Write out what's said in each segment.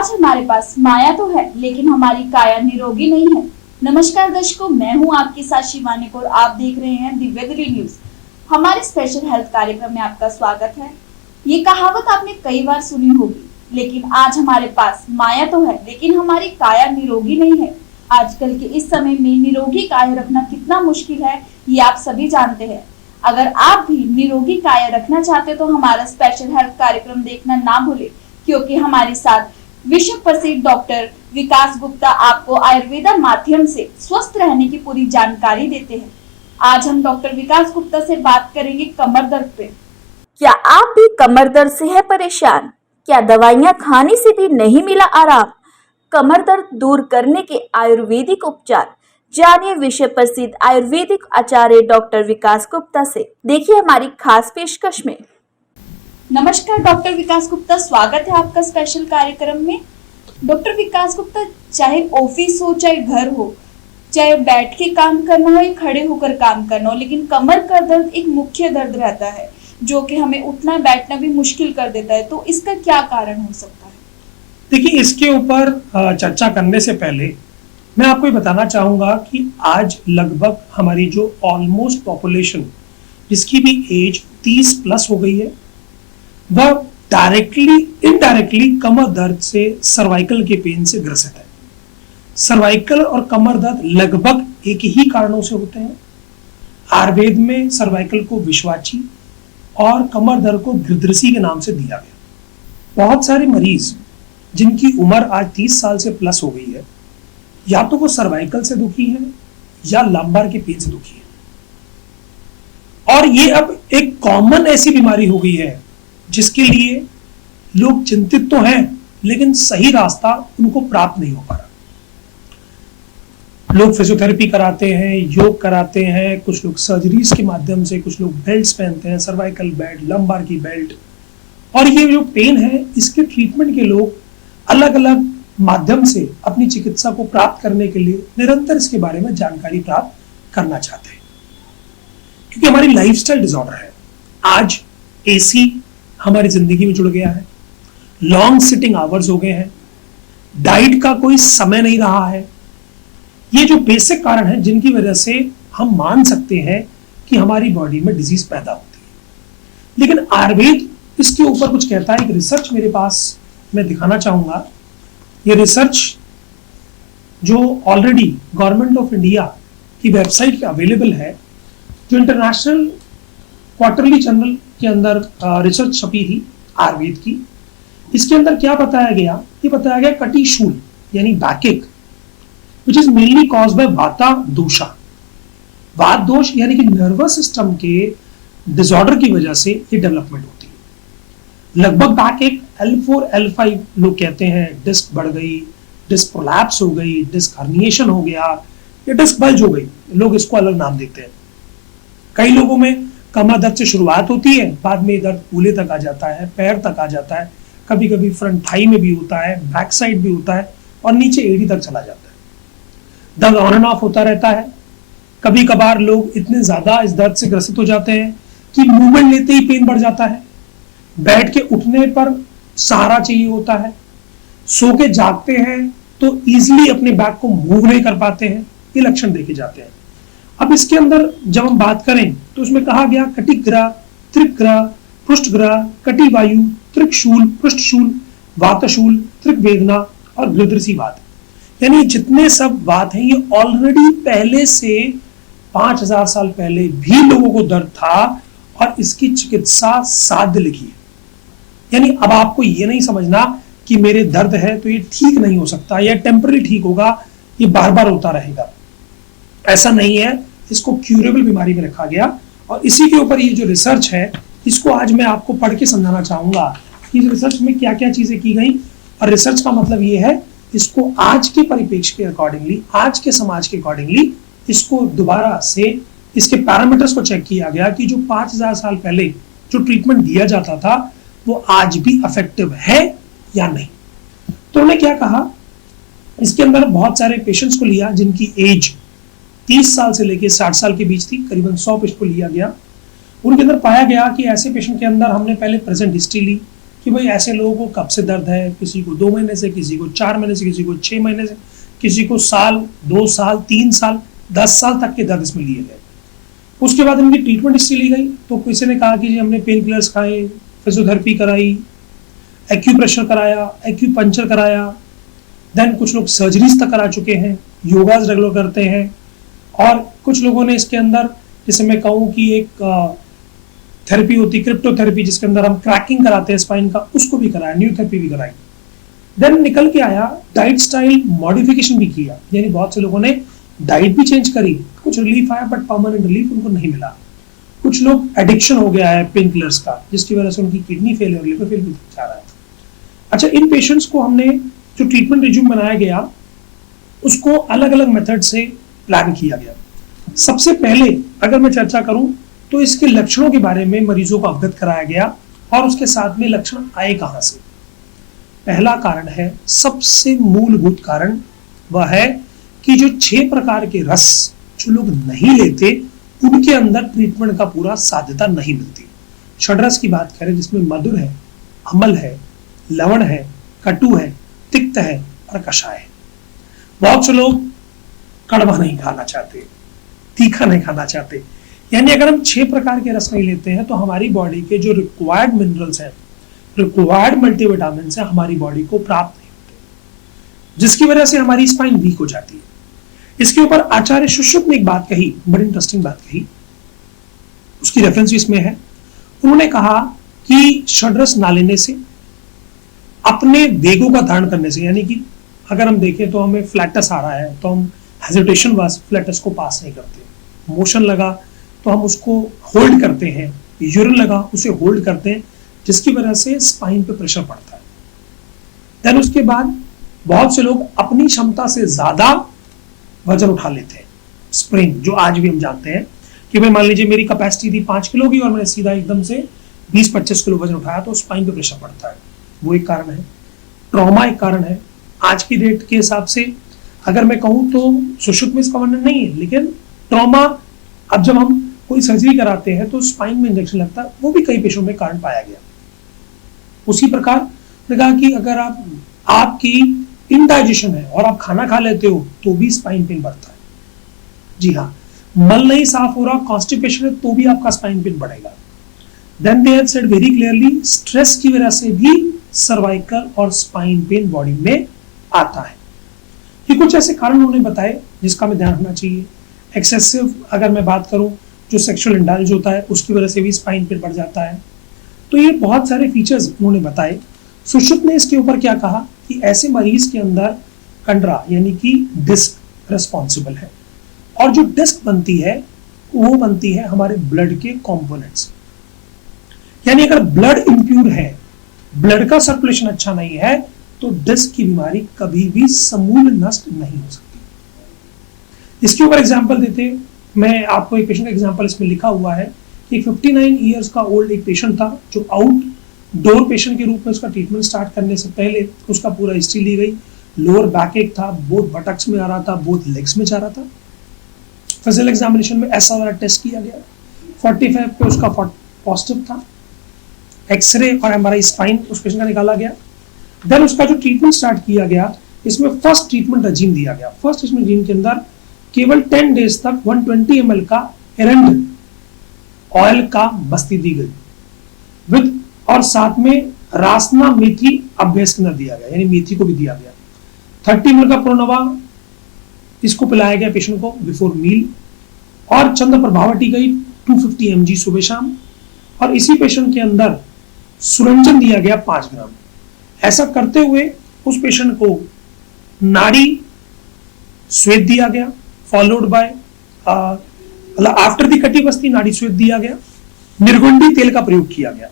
आज हमारे पास माया तो है लेकिन हमारी काया निरोगी नहीं है। नमस्कार दर्शकों, मैं हूं आपके साथ शिवानी और आप देख रहे हैं दिव्य दिल्ली न्यूज। हमारे स्पेशल हेल्थ कार्यक्रम में आपका स्वागत है। ये कहावत आपने कई बार सुनी होगी, लेकिन आज हमारे पास माया तो है लेकिन हमारी काया निरोगी नहीं है। आजकल के इस समय में निरोगी काया रखना कितना मुश्किल है ये आप सभी जानते हैं। अगर आप भी निरोगी काया रखना चाहते तो हमारा स्पेशल हेल्थ कार्यक्रम देखना ना भूलें, क्योंकि हमारे साथ विश्व प्रसिद्ध डॉक्टर विकास गुप्ता आपको आयुर्वेदा माध्यम से स्वस्थ रहने की पूरी जानकारी देते हैं। आज हम डॉक्टर विकास गुप्ता से बात करेंगे कमर दर्द पे। क्या आप भी कमर दर्द से है परेशान? क्या दवाइयां खाने से भी नहीं मिला आराम? कमर दर्द दूर करने के आयुर्वेदिक उपचार जानिए विश्व प्रसिद्ध आयुर्वेदिक आचार्य डॉक्टर विकास गुप्ता से। देखिए हमारी खास पेशकश में। नमस्कार डॉक्टर विकास गुप्ता, स्वागत है आपका स्पेशल कार्यक्रम में। डॉक्टर विकास गुप्ता, चाहे ऑफिस हो चाहे घर हो, चाहे बैठ के काम करना हो या खड़े होकर काम करना हो, लेकिन कमर का दर्द एक मुख्य दर्द रहता है जो कि हमें उठना बैठना भी मुश्किल कर देता है। तो इसका क्या कारण हो सकता है? देखिए, इसके ऊपर चर्चा करने से पहले मैं आपको ये बताना चाहूंगा कि आज लगभग हमारी जो ऑलमोस्ट पॉपुलेशन जिसकी भी एज 30 प्लस हो गई है, वह डायरेक्टली इनडायरेक्टली कमर दर्द से, सर्वाइकल के पेन से ग्रसित है। सर्वाइकल और कमर दर्द लगभग एक ही कारणों से होते हैं। आयुर्वेद में सर्वाइकल को विश्वाची और कमर दर्द को गृद्रसी के नाम से दिया गया। बहुत सारे मरीज जिनकी उम्र आज 30 साल से प्लस हो गई है, या तो वो सर्वाइकल से दुखी है या लंबार के पेन से दुखी है, और ये अब एक कॉमन ऐसी बीमारी हो गई है जिसके लिए लोग चिंतित तो हैं लेकिन सही रास्ता उनको प्राप्त नहीं हो पा रहा। लोग फिजियोथेरेपी कराते हैं, योग कराते हैं, कुछ लोग सर्जरीज के माध्यम से, कुछ लोग बेल्ट्स पहनते हैं, सर्वाइकल बेल्ट, लंबार की बेल्ट, और ये जो पेन है इसके ट्रीटमेंट के लोग अलग अलग माध्यम से अपनी चिकित्सा को प्राप्त करने के लिए निरंतर इसके बारे में जानकारी प्राप्त करना चाहते हैं, क्योंकि हमारी लाइफस्टाइल डिसऑर्डर है। आज एसी हमारी जिंदगी में जुड़ गया है, लॉन्ग सिटिंग आवर्स हो गए हैं, डाइट का कोई समय नहीं रहा है। ये जो बेसिक कारण है जिनकी वजह से हम मान सकते हैं कि हमारी बॉडी में डिजीज पैदा होती है। लेकिन आयुर्वेद इसके ऊपर कुछ कहता है। एक रिसर्च मेरे पास मैं दिखाना चाहूंगा। ये रिसर्च जो ऑलरेडी गवर्नमेंट ऑफ इंडिया की वेबसाइट पे अवेलेबल है, जो इंटरनेशनल क्वार्टरली जर्नल के अंदर रिसर्च छपी थी आयुर्वेद की। इसके अंदर क्या बताया गया? ये बताया गया कटी शूल यानी बैकएक, which is mainly caused by वाता दोषा। वात दोष यानी कि नर्वस सिस्टम के डिसऑर्डर की वजह से ये डेवलपमेंट होती है। लगभग बैकएक L4 L5 लोग कहते हैं, डिस्क बढ़ गई, डिस्क प्रोलैप्स हो गई, डिस्क हर्निएशन हो गया या डिस्क बल्ज हो गई, लोग इसको अलग नाम देते हैं। कई लोगों में कमर दर्द से शुरुआत होती है, बाद में दर्द कूल्हे तक आ जाता है, पैर तक आ जाता है, कभी कभी फ्रंट थाई में भी होता है, बैक साइड भी होता है और नीचे एड़ी तक चला जाता है। दर्द ऑन एंड ऑफ होता रहता है। कभी कभार लोग इतने ज्यादा इस दर्द से ग्रसित हो जाते हैं कि मूवमेंट लेते ही पेन बढ़ जाता है, बैठ के उठने पर सहारा चाहिए होता है, सो के जागते हैं तो इजिली अपने बैक को मूव नहीं कर पाते हैं। ये लक्षण देखे जाते हैं। अब इसके अंदर जब हम बात करें तो उसमें कहा गया कटिग्रह, त्रिग्रह, पृष्ठग्रह, कटिवायु, त्रिकशूल, पृष्ठशूल, वातशूल, त्रिकवेदना और गृद्रसी वात। यानी जितने सब वात हैं ये ऑलरेडी पहले से 5000 साल पहले भी लोगों को दर्द था और इसकी चिकित्सा साध्य लिखी है। यानी अब आपको ये नहीं समझना कि मेरे दर्द है तो ये ठीक नहीं हो सकता या टेम्पररी ठीक होगा, ये बार बार होता रहेगा, ऐसा नहीं है। इसको क्यूरेबल बीमारी में रखा गया और इसी के ऊपर ये जो रिसर्च है इसको आज मैं आपको पढ़ के समझाना चाहूंगा कि इस रिसर्च में क्या क्या चीजें की गई। और रिसर्च का मतलब ये है, इसको आज के परिप्रेक्ष्य के अकॉर्डिंगली, आज के समाज के अकॉर्डिंगली इसको दोबारा से इसके पैरामीटर्स को चेक किया गया कि जो 5000 साल पहले जो ट्रीटमेंट दिया जाता था वो आज भी इफेक्टिव है या नहीं। तो उन्होंने क्या कहा, इसके अंदर बहुत सारे पेशेंट्स को लिया जिनकी एज 30 साल से लेकर 60 साल के बीच थी, करीबन 100 पेशेंट को लिया गया। उनके अंदर पाया गया कि ऐसे पेशेंट के अंदर हमने पहले प्रेजेंट हिस्ट्री ली कि भाई ऐसे लोगों को कब से दर्द है, किसी को 2 महीने से, किसी को 4 महीने से, किसी को 6 महीने से, किसी को साल, 2 साल, 3 साल, 10 साल तक के दर्द इसमें लिए गए। उसके बाद इनकी ट्रीटमेंट हिस्ट्री ली गई, तो किसी ने कहा कि जी हमने पेन किलर्स खाए, फिजियोथेरेपी कराई, एक्यूप्रेशर कराया, एक्यूपंक्चर कराया, देन कुछ लोग सर्जरीज तक करा चुके हैं, योगाज रेगुलर करते हैं, और कुछ लोगों ने इसके अंदर, जैसे मैं कहूँ कि एक थेरेपी होती क्रिप्टोथेरेपी, जिसके अंदर हम क्रैकिंग कराते हैं स्पाइन का, उसको भी कराया, न्यू थेरेपी भी कराई। देन निकल के आया डाइट स्टाइल मॉडिफिकेशन भी किया, यानी बहुत से लोगों ने डाइट भी चेंज करी, कुछ रिलीफ आया बट परमानेंट रिलीफ उनको नहीं मिला। कुछ लोग एडिक्शन हो गया है पेन किलर्स का, जिसकी वजह से उनकी किडनी फेलियर, लिवर फेलियर जा रहा है। अच्छा, इन पेशेंट्स को हमने जो ट्रीटमेंट रिज्यूम बनाया गया, उसको अलग अलग मेथड से प्लान किया गया। सबसे पहले अगर मैं चर्चा करूं तो इसके लक्षणों के बारे में मरीजों को अवगत कराया गया, और उसके साथ में लक्षण आए कहां से। पहला कारण है, सबसे मूलभूत कारण वह है कि जो 6 प्रकार के रस जो लोग नहीं लेते, उनके अंदर ट्रीटमेंट का पूरा साध्यता नहीं मिलती। षड्रस की बात करें, जिसमें मधुर है, अम्ल है, लवण है, कटु है, तिक्त है और कषाय है। बहुत से लोग कड़वा नहीं खाना चाहते, तीखा नहीं खाना चाहते, यानी अगर हम 6 प्रकार के रस नहीं लेते हैं तो हमारी बॉडी के जो रिक्वायर्ड मिनरल्स हैं, रिक्वायर्ड मल्टीविटामिन है, हमारी बॉडी को प्राप्त नहीं होते, जिसकी वजह से हमारी स्पाइन वीक हो जाती है। इसके ऊपर आचार्य सुश्रुत ने एक बात कही, बड़ी इंटरेस्टिंग बात कही, उसकी रेफरेंस भी इसमें है। उन्होंने कहा कि षड्रस ना लेने से, अपने वेगों का धारण करने से, यानी कि अगर हम देखें तो हमें फ्लैटस आ रहा है तो हम हेजिटेशन वास फ्लैटस को पास नहीं करते, मोशन लगा तो हम उसको होल्ड करते हैं, यूरिन लगा उसे होल्ड करते हैं, जिसकी वजह से स्पाइन पे प्रेशर पड़ता है। देन उसके बाद बहुत से लोग अपनी क्षमता से ज्यादा वजन उठा लेते हैं, स्प्रिंग, जो आज भी हम जानते हैं कि भाई मान लीजिए मेरी कैपेसिटी थी 5 किलो की और मैंने सीधा एकदम से 20-25 किलो वजन उठाया, तो स्पाइन पे प्रेशर पड़ता है, वो एक कारण है। ट्रॉमा एक कारण है। आज की डेट के हिसाब से अगर मैं कहूँ तो सुश्रुत में इसका वर्णन नहीं है, लेकिन ट्रॉमा, अब जब हम कोई सर्जरी कराते हैं तो स्पाइन में इंजेक्शन लगता है, वो भी कई पेशेंट में कारण पाया गया। उसी प्रकार कहा कि अगर आपकी इनडाइजेशन है और आप खाना खा लेते हो तो भी स्पाइन पेन बढ़ता है। जी हाँ, मल नहीं साफ हो रहा, कॉन्स्टिपेशन है, तो भी आपका स्पाइन पेन बढ़ेगा। Then they have said very clearly, stress की वजह से भी सर्वाइकल और स्पाइन पेन बॉडी में आता है। ये कुछ ऐसे कारण उन्होंने बताए जिसका हमें ध्यान रखना चाहिए। एक्सेसिव अगर मैं बात करूं, जो सेक्सुअल इंडल्ज होता है उसकी वजह से भी स्पाइन पेन बढ़ जाता है। तो ये बहुत सारे फीचर्स उन्होंने बताए। सुश्रुत ने इसके ऊपर क्या कहा कि ऐसे मरीज के अंदर कंडरा यानी कि डिस्क रिस्पॉन्सिबल है, और जो डिस्क बनती है वो बनती है हमारे ब्लड के कंपोनेंट्स। यानी अगर ब्लड इंप्यूर है, ब्लड का सर्कुलेशन अच्छा नहीं है, तो डिस्क की बीमारी कभी भी समूल नष्ट नहीं हो सकती। इसके ऊपर एग्जांपल देते, मैं आपको एक पेशेंट का एग्जांपल इसमें लिखा हुआ है कि 59 इयर्स का ओल्ड एक पेशेंट था, जो आउटडोर पेशेंट के रूप में उसका ट्रीटमेंट स्टार्ट करने से पहले उसका पूरा हिस्ट्री ली गई। लोअर बैक एक था, बोथ बटक्स में आ रहा था, बोथ लेग्स में जा रहा था। फिजिकल एग्जामिनेशन में ऐसा वाला टेस्ट किया गया, 45 पे उसका पॉजिटिव था। एक्सरे और एमआरआई स्पाइन उस पेशेंट का निकाला गया। देन उसका जो ट्रीटमेंट स्टार्ट किया गया, इसमें फर्स्ट ट्रीटमेंट रजीम दिया गया। फर्स्ट ट्रीटमेंट रजीम के अंदर केवल 10 डेज तक 120 ml का एरंड ऑयल का बस्ती दी गई विद, और साथ में रासना मेथी अभ्यस के अंदर दिया गया, यानी मेथी को भी दिया गया। 30 ml का प्रोनवा इसको पिलाया गया पेशेंट को बिफोर मील, और चंद्र प्रभावटी गई 250 mg सुबह शाम, और इसी पेशेंट के अंदर सुरंजन दिया गया 5 ग्राम। ऐसा करते हुए उस पेशेंट को नाड़ी श्वेत दिया गया, फॉलोड बाय आफ्टर दी कटी बस्ती नाड़ी श्वेत दिया गया, निर्गुंडी तेल का प्रयोग किया गया।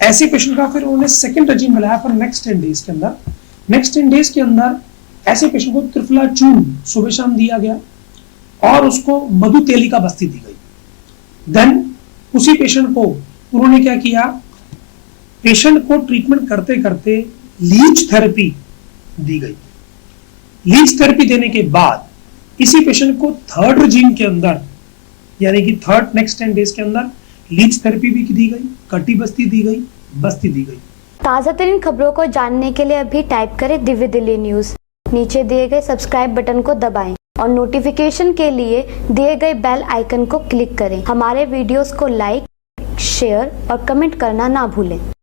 ऐसे पेशेंट का फिर उन्होंने सेकंड रजीम मिलाया फॉर नेक्स्ट 10 डेज के अंदर। नेक्स्ट 10 डेज के अंदर ऐसे पेशेंट को त्रिफला चूर्ण सुबह शाम दिया गया, और उसको मधु तेली का बस्ती दी गई। देन उसी पेशेंट को उन्होंने क्या किया, पेशेंट को ट्रीटमेंट करते करते लीच थेरेपी दी गई। लीच थेरेपी देने के बाद इसी पेशेंट को थर्ड रजीम के अंदर, यानी कि थर्ड नेक्स्ट 10 डेज के अंदर लीच थेरेपी भी दी गई, कटी बस्ती दी गई, बस्ती दी गई। ताज़ा तरीन खबरों को जानने के लिए अभी टाइप करें दिव्य दिल्ली न्यूज़। नीचे दिए गए सब्सक्राइब बटन को दबाएं और नोटिफिकेशन के लिए दिए गए बेल आइकन को क्लिक करें। हमारे वीडियोस को लाइक, शेयर और कमेंट करना ना भूलें।